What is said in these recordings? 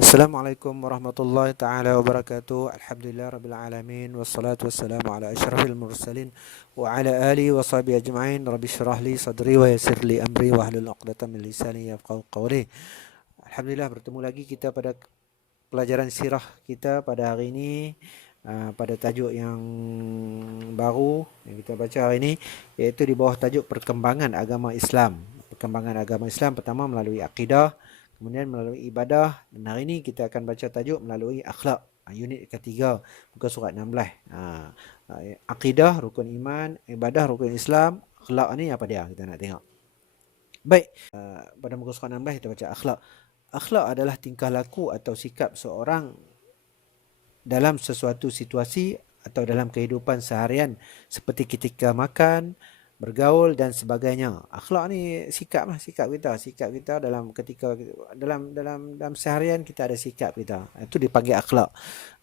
Assalamualaikum warahmatullahi taala wabarakatuh. Alhamdulillah rabbil alamin wassalatu wassalamu ala asyrafil mursalin wa ala alihi wa sahbihi ajma'in. Rabbi shrah li sadri wa yassir li amri wa hlul 'uqdatam min lisani yafqahu qawli. Alhamdulillah bertemu lagi kita pada pelajaran sirah kita pada hari ini, pada tajuk yang baru yang kita baca hari ini, iaitu di bawah tajuk perkembangan agama Islam. Perkembangan agama Islam pertama melalui akidah, kemudian melalui ibadah, dan hari ini kita akan baca tajuk melalui akhlak. Unit ketiga muka surat 16. Akidah rukun iman, ibadah rukun Islam, akhlak ni apa dia, kita nak tengok. Baik, pada muka surat 16 kita baca akhlak. Akhlak adalah tingkah laku atau sikap seorang dalam sesuatu situasi atau dalam kehidupan seharian, seperti ketika makan, bergaul dan sebagainya. Akhlak ni sikap lah, sikap kita dalam ketika dalam seharian kita ada sikap kita. Itu dipanggil akhlak.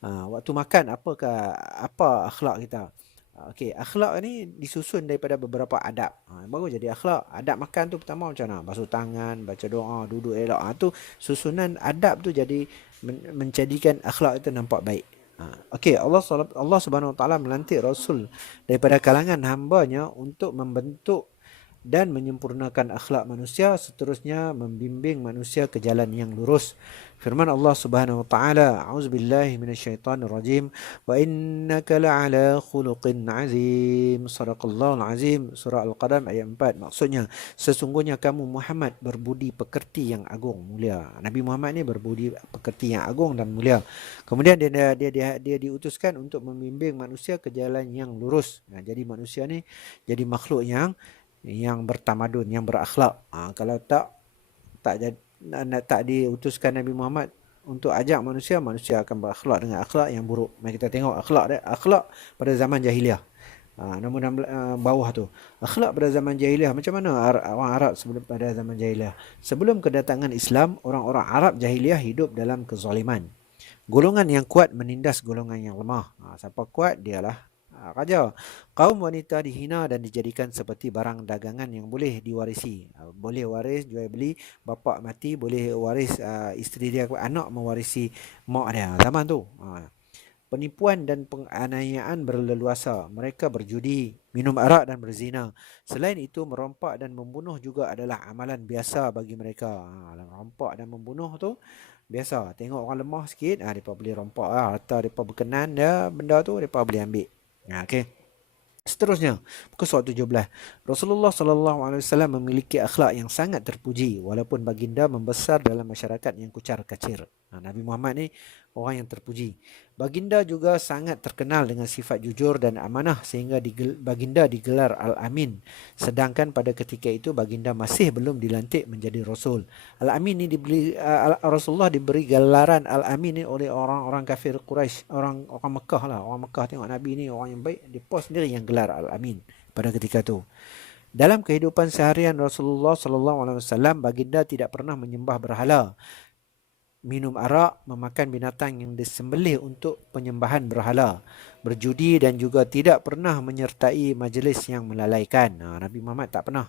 Waktu makan apa akhlak kita? Okey, akhlak ni disusun daripada beberapa adab. Baru jadi akhlak. Adab makan tu pertama macam mana? Basuh tangan, baca doa, duduk elok. Tu susunan adab tu jadi menjadikan akhlak itu nampak baik. Okey, Allah Subhanahu Wa Taala melantik Rasul daripada kalangan hamba-Nya untuk membentuk dan menyempurnakan akhlak manusia, seterusnya membimbing manusia ke jalan yang lurus. Firman Allah Subhanahu wa taala, "A'udzubillahi minasyaitonir rajim, wa innaka la'ala khuluqin 'azim." Shadaqallahul azim. Surah Al-Qadam ayat 4. Maksudnya, sesungguhnya kamu Muhammad berbudi pekerti yang agung, mulia. Nabi Muhammad ni berbudi pekerti yang agung dan mulia. Kemudian dia diutuskan untuk membimbing manusia ke jalan yang lurus. Jadi manusia ni jadi makhluk yang bertamadun, yang berakhlak. Kalau tak diutuskan Nabi Muhammad untuk ajak manusia, manusia akan berakhlak dengan akhlak yang buruk. Mari kita tengok akhlak pada zaman jahiliah. Nombor bawah tu. Akhlak pada zaman jahiliah. Macam mana orang Arab sebelum pada zaman jahiliah? Sebelum kedatangan Islam, orang-orang Arab jahiliah hidup dalam kezaliman. Golongan yang kuat menindas golongan yang lemah. Siapa kuat, dialah raja. Kaum wanita dihina dan dijadikan seperti barang dagangan yang boleh diwarisi. Boleh waris, jual beli, bapa mati boleh waris, isteri dia, anak mewarisi mak dia. Zaman tu. Penipuan dan penganiayaan berleluasa. Mereka berjudi, minum arak dan berzina. Selain itu, merompak dan membunuh juga adalah amalan biasa bagi mereka. Merompak dan membunuh tu biasa. Tengok orang lemah sikit, mereka boleh rompak. Harta mereka berkenan, benda tu mereka boleh ambil. Okey. Seterusnya, muka surat 17. Rasulullah SAW memiliki akhlak yang sangat terpuji walaupun baginda membesar dalam masyarakat yang kucar-kacir. Nabi Muhammad ni orang yang terpuji. Baginda juga sangat terkenal dengan sifat jujur dan amanah sehingga baginda digelar Al-Amin. Sedangkan pada ketika itu baginda masih belum dilantik menjadi Rasul. Al-Amin ni Rasulullah diberi gelaran Al-Amin ni oleh orang-orang kafir Quraisy, orang Mekah lah. Orang Mekah tengok Nabi ni orang yang baik, dia post sendiri yang gelar Al-Amin pada ketika itu. Dalam kehidupan seharian Rasulullah SAW, baginda tidak pernah menyembah berhala, minum arak, memakan binatang yang disembelih untuk penyembahan berhala, berjudi dan juga tidak pernah menyertai majlis yang melalaikan. Nabi Muhammad tak pernah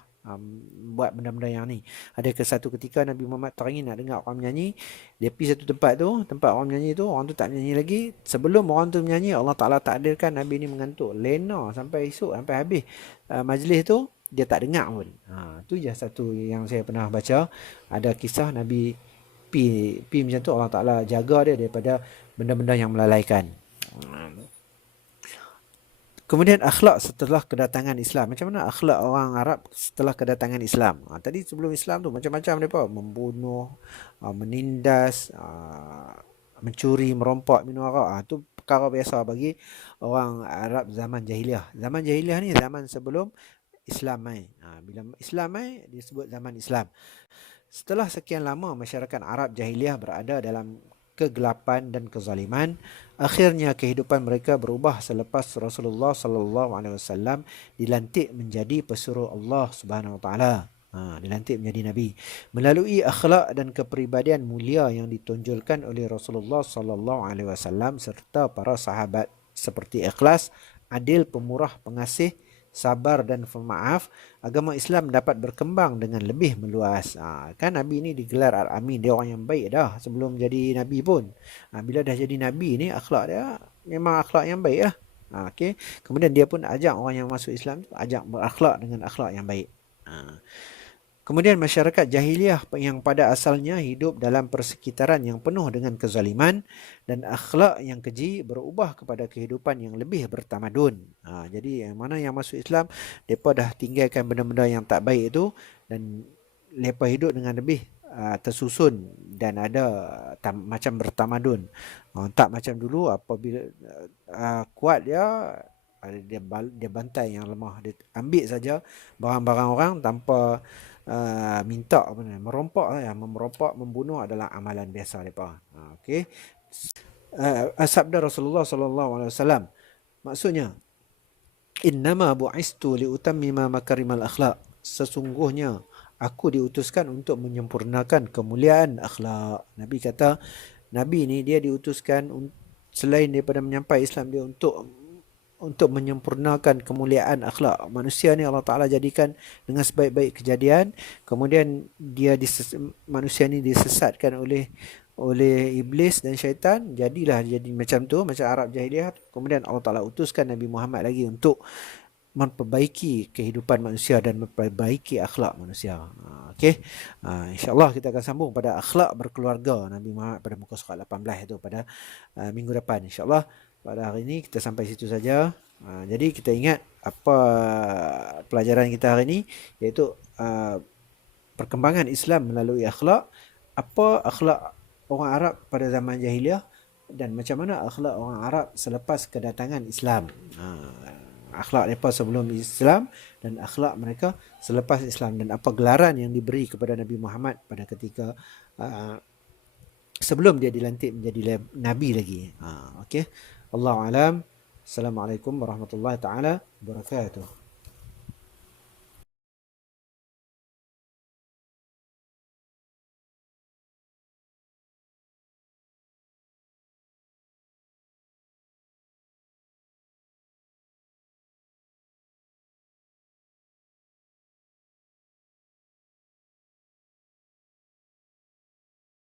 buat benda-benda yang ni. Ada ke satu ketika Nabi Muhammad teringin nak dengar orang menyanyi, dia pergi satu tempat tu, tempat orang menyanyi tu, orang tu tak menyanyi lagi. Sebelum orang tu menyanyi, Allah Ta'ala takdirkan Nabi ni mengantuk, lena sampai esok, sampai habis majlis tu, dia tak dengar pun. Tu je satu yang saya pernah baca. Ada kisah Nabi pi macam tu, Allah Ta'ala jaga dia daripada benda-benda yang melalaikan. Kemudian akhlak setelah kedatangan Islam. Macam mana akhlak orang Arab setelah kedatangan Islam? Tadi sebelum Islam tu macam-macam mereka. Membunuh, menindas, mencuri, merompak, minum arak. Tu perkara biasa bagi orang Arab zaman jahiliah. Zaman jahiliah ni zaman sebelum Islam mai. Bila Islam mai, disebut zaman Islam. Setelah sekian lama masyarakat Arab jahiliah berada dalam kegelapan dan kezaliman, akhirnya kehidupan mereka berubah selepas Rasulullah SAW dilantik menjadi pesuruh Allah Subhanahu Wa Taala. Dilantik menjadi nabi melalui akhlak dan kepribadian mulia yang ditonjolkan oleh Rasulullah SAW serta para sahabat seperti ikhlas, adil, pemurah, pengasih, sabar dan pemaaf, agama Islam dapat berkembang dengan lebih meluas. Kan Nabi ni digelar Al-Amin, dia orang yang baik dah sebelum jadi Nabi pun. Bila dah jadi Nabi ni, akhlak dia memang akhlak yang baik lah. Okay. Kemudian dia pun ajak orang yang masuk Islam tu, ajak berakhlak dengan akhlak yang baik. Kemudian masyarakat jahiliah yang pada asalnya hidup dalam persekitaran yang penuh dengan kezaliman dan akhlak yang keji berubah kepada kehidupan yang lebih bertamadun. Jadi yang mana yang masuk Islam, mereka dah tinggalkan benda-benda yang tak baik itu dan mereka hidup dengan lebih tersusun dan ada macam bertamadun. Tak macam dulu apabila kuat dia bantai yang lemah. Dia ambil saja barang-barang orang tanpa minta apa ni, merompak ya, merompak, membunuh adalah amalan biasa depa. Okey. Sabda Rasulullah sallallahu alaihi wasallam maksudnya, innama bu'istu liutammima makarimal akhlak, sesungguhnya aku diutuskan untuk menyempurnakan kemuliaan akhlak. Nabi kata, Nabi ni dia diutuskan selain daripada menyampai Islam, dia untuk menyempurnakan kemuliaan akhlak manusia ni. Allah Ta'ala jadikan dengan sebaik-baik kejadian, kemudian manusia ni disesatkan oleh iblis dan syaitan, jadilah jadi macam tu, macam Arab jahiliah. Kemudian Allah Ta'ala utuskan Nabi Muhammad lagi untuk memperbaiki kehidupan manusia dan memperbaiki akhlak manusia. Okey. InsyaAllah kita akan sambung pada akhlak berkeluarga Nabi Muhammad pada muka surat 18 itu pada minggu depan insyaAllah. Pada hari ini kita sampai situ saja. Jadi kita ingat apa pelajaran kita hari ini, iaitu perkembangan Islam melalui akhlak. Apa akhlak orang Arab pada zaman jahiliah dan macam mana akhlak orang Arab selepas kedatangan Islam. Akhlak mereka sebelum Islam dan akhlak mereka selepas Islam, dan apa gelaran yang diberi kepada Nabi Muhammad pada ketika sebelum dia dilantik menjadi Nabi lagi. Okey. Allahu alam. Assalamualaikum warahmatullahi taala wabarakatuh.